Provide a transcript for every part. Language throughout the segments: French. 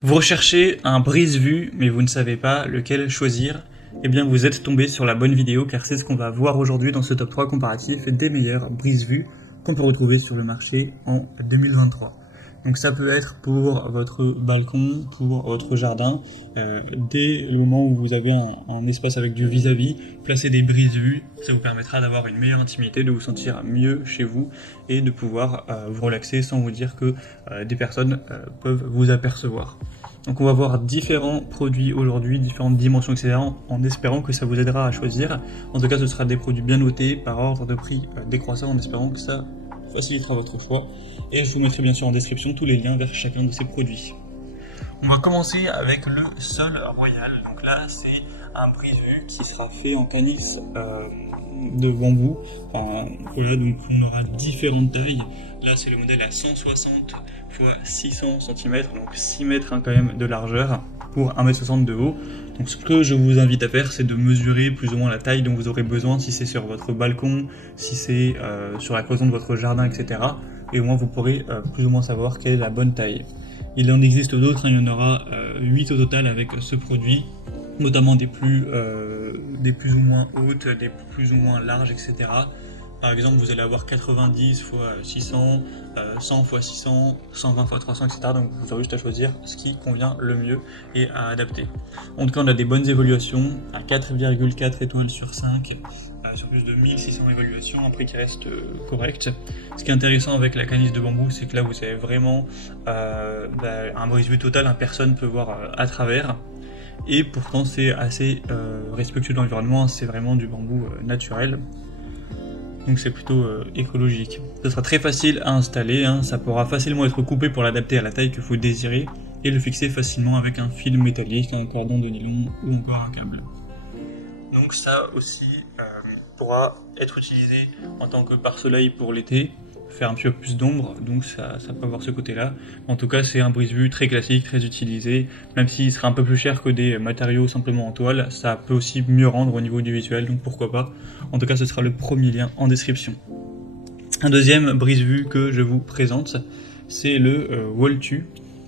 Vous recherchez un brise-vue, mais vous ne savez pas lequel choisir. Eh bien, vous êtes tombé sur la bonne vidéo, car c'est ce qu'on va voir aujourd'hui dans ce top 3 comparatif des meilleurs brise-vues qu'on peut retrouver sur le marché en 2023. Donc ça peut être pour votre balcon, pour votre jardin, dès le moment où vous avez un espace avec du vis-à-vis, placer des brise-vues, ça vous permettra d'avoir une meilleure intimité, de vous sentir mieux chez vous et de pouvoir vous relaxer sans vous dire que des personnes peuvent vous apercevoir. Donc on va voir différents produits aujourd'hui, différentes dimensions, etc. en espérant que ça vous aidera à choisir. En tout cas, ce sera des produits bien notés par ordre de prix décroissant, en espérant que ça facilitera votre choix. Et je vous mettrai bien sûr en description tous les liens vers chacun de ces produits. On va commencer avec le Sol Royal. Donc là, c'est un brise-vue qui sera fait en canix de bambou. Enfin, voilà, donc on aura différentes tailles. Là, c'est le modèle à 160 x 600 cm, donc 6 mètres quand même de largeur pour 1m60 de haut. Donc ce que je vous invite à faire, c'est de mesurer plus ou moins la taille dont vous aurez besoin, si c'est sur votre balcon, si c'est sur la cloison de votre jardin, etc. Et au moins vous pourrez plus ou moins savoir quelle est la bonne taille. Il en existe d'autres, il y en aura 8 au total avec ce produit, notamment des plus ou moins hautes, des plus ou moins larges, etc. Par exemple, vous allez avoir 90 x 600, 100 x 600, 120 x 300, etc. Donc vous aurez juste à choisir ce qui convient le mieux et à adapter. En tout cas, on a des bonnes évaluations à 4,4 étoiles sur 5, sur plus de 1600 évaluations, un prix qui reste correct. Ce qui est intéressant avec la canisse de bambou, c'est que là vous avez vraiment un brise-vue total, personne ne peut voir à travers. Et pourtant c'est assez respectueux de l'environnement, c'est vraiment du bambou naturel. Donc c'est plutôt écologique. Ce sera très facile à installer, ça pourra facilement être coupé pour l'adapter à la taille que vous désirez et le fixer facilement avec un fil métallique, un cordon de nylon ou encore un câble. Donc ça aussi pourra être utilisé en tant que pare-soleil pour l'été, faire un petit peu plus d'ombre, donc ça peut avoir ce côté-là. En tout cas, c'est un brise-vue très classique, très utilisé, même s'il sera un peu plus cher que des matériaux simplement en toile, ça peut aussi mieux rendre au niveau du visuel, donc pourquoi pas. En tout cas, ce sera le premier lien en description. Un deuxième brise-vue que je vous présente, c'est le Wall-Tu,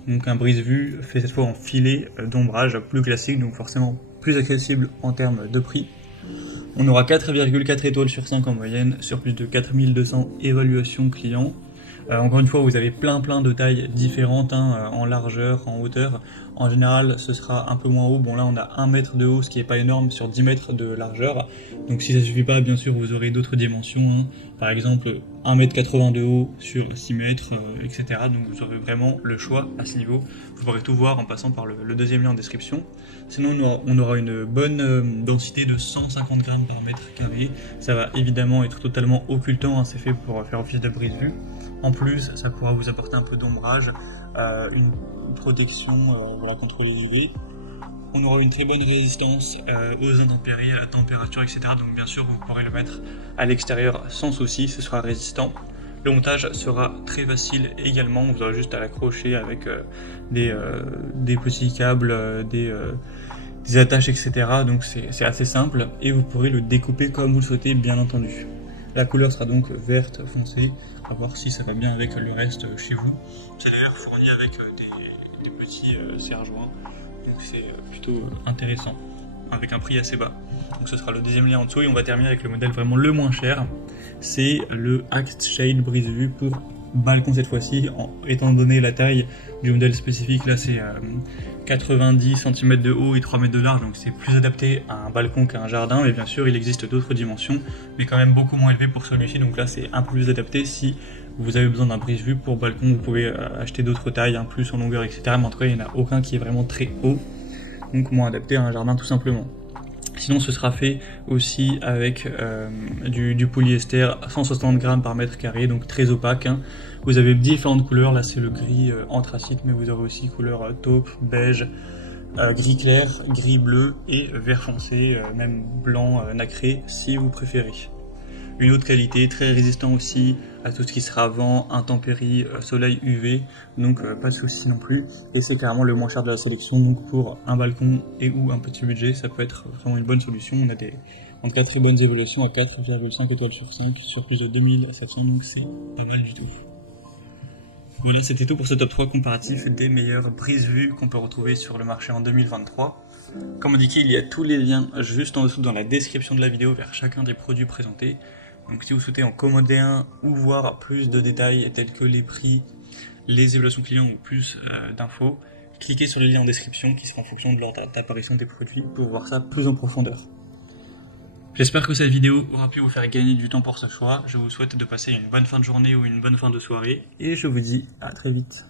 donc un brise-vue fait cette fois en filet d'ombrage plus classique, donc forcément plus accessible en termes de prix. On aura 4,4 étoiles sur 5 en moyenne, sur plus de 4200 évaluations clients. Encore une fois, vous avez plein de tailles différentes, en largeur, en hauteur. En général, ce sera un peu moins haut. Bon là, on a 1 mètre de haut, ce qui n'est pas énorme, sur 10 mètres de largeur. Donc si ça suffit pas, bien sûr, vous aurez d'autres dimensions. Par exemple, 1,80 m de haut sur 6 mètres, etc. Donc vous aurez vraiment le choix à ce niveau. Vous pourrez tout voir en passant par le deuxième lien en description. Sinon, on aura une bonne densité de 150 grammes par mètre carré. Ça va évidemment être totalement occultant, c'est fait pour faire office de brise-vue. En plus, ça pourra vous apporter un peu d'ombrage, une protection contre les UV. On aura une très bonne résistance aux intempéries, à la température, etc. Donc bien sûr, vous pourrez le mettre à l'extérieur sans souci, ce sera résistant. Le montage sera très facile également, vous aurez juste à l'accrocher avec des petits câbles, des attaches, etc. Donc c'est assez simple et vous pourrez le découper comme vous le souhaitez, bien entendu. La couleur sera donc verte foncée, à voir si ça va bien avec le reste chez vous. C'est d'ailleurs fourni avec des petits serre-joints, donc c'est plutôt intéressant, avec un prix assez bas. Donc ce sera le deuxième lien en dessous et on va terminer avec le modèle vraiment le moins cher. C'est le Axe Shade brise-vue pour balcon cette fois-ci, étant donné la taille du modèle spécifique, là c'est 90 cm de haut et 3 mètres de large, donc c'est plus adapté à un balcon qu'à un jardin, mais bien sûr il existe d'autres dimensions, mais quand même beaucoup moins élevé pour celui-ci, donc là c'est un peu plus adapté. Si vous avez besoin d'un brise-vue pour balcon, vous pouvez acheter d'autres tailles, plus en longueur, etc. Mais en tout cas il n'y en a aucun qui est vraiment très haut, donc moins adapté à un jardin tout simplement. Sinon, ce sera fait aussi avec du polyester, 160 grammes par mètre carré, donc très opaque. Vous avez différentes couleurs, là c'est le gris anthracite, mais vous aurez aussi couleur taupe, beige, gris clair, gris bleu et vert foncé, même blanc nacré si vous préférez. Une autre qualité, très résistant aussi à tout ce qui sera vent, intempéries, soleil UV, donc pas de soucis non plus. Et c'est carrément le moins cher de la sélection, donc pour un balcon et ou un petit budget, ça peut être vraiment une bonne solution. On a en tout cas très bonnes évaluations à 4,5 étoiles sur 5, sur plus de 2700, donc c'est pas mal du tout. Voilà, c'était tout pour ce top 3 comparatif des meilleures brise-vues qu'on peut retrouver sur le marché en 2023. Comme indiqué, il y a tous les liens juste en dessous dans la description de la vidéo vers chacun des produits présentés. Donc si vous souhaitez en commander un ou voir plus de détails tels que les prix, les évaluations clients ou plus d'infos, cliquez sur les liens en description qui seront en fonction de l'ordre d'apparition des produits pour voir ça plus en profondeur. J'espère que cette vidéo aura pu vous faire gagner du temps pour ce choix. Je vous souhaite de passer une bonne fin de journée ou une bonne fin de soirée et je vous dis à très vite.